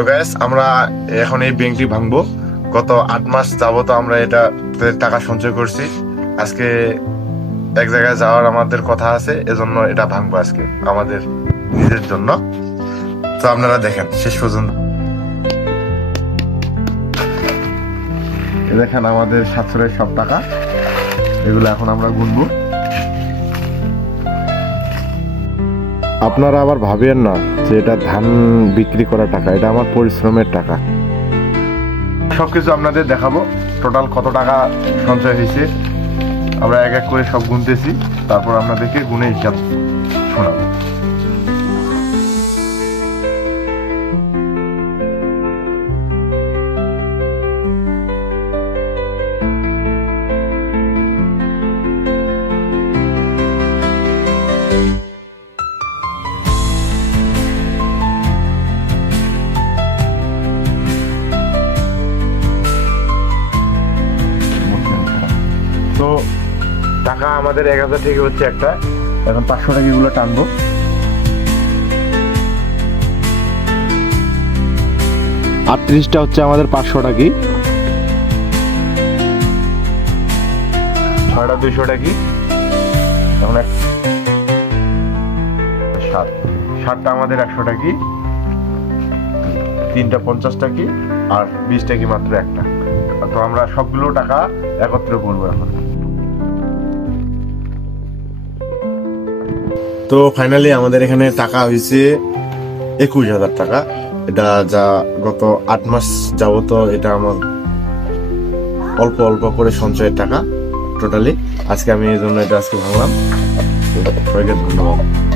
তো গাইস আমরা এখন এই ব্যাংকটি ভাঙবো। গত 8 মাস যাবত আমরা এটা টাকা সঞ্চয় করছি। আজকে এক জায়গায় যাওয়ার আমাদের কথা আছে, এজন্য এটা ভাঙবো আজকে আমাদের নিজের জন্য। তো আপনারা দেখেন শেষ পর্যন্ত। দেখেন আমাদের সাশ্রয়ের সব টাকা, এগুলো এখন আমরা গুনবো। আপনারা আবার ভাবেন না যে এটা ধান বিক্রি করা টাকা, এটা আমার পরিশ্রমের টাকা। সবকিছু আপনাদের দেখাবো টোটাল কত টাকা সঞ্চয় হয়েছে। আমরা এক এক করে সব গুনতেছি, তারপর আপনাদেরকে গুনে হিসাব শোনাবো। তো টাকা আমাদের 1000 থেকে হচ্ছে একটা, এখন 500 টাকা গুলো টানবো। আটত্রিশটা হচ্ছে আমাদের 500 টাকি, 6টা 200 টাকি, এখন 60টা আমাদের 100 টাকি, 3টা 50 টাকি, আর 20 টাকি মাত্র একটা। তো আমরা সবগুলো টাকা একত্রে করবো এখন। তো ফাইনালি আমাদের এখানে টাকা হয়েছে 21,000 টাকা। এটা যা গত 8 মাস যাবত এটা আমার অল্প অল্প করে সঞ্চয়ের টাকা টোটালি। আজকে আমি এই জন্য এটা আজকে ভাঙলাম। সবাইকে ধন্যবাদ।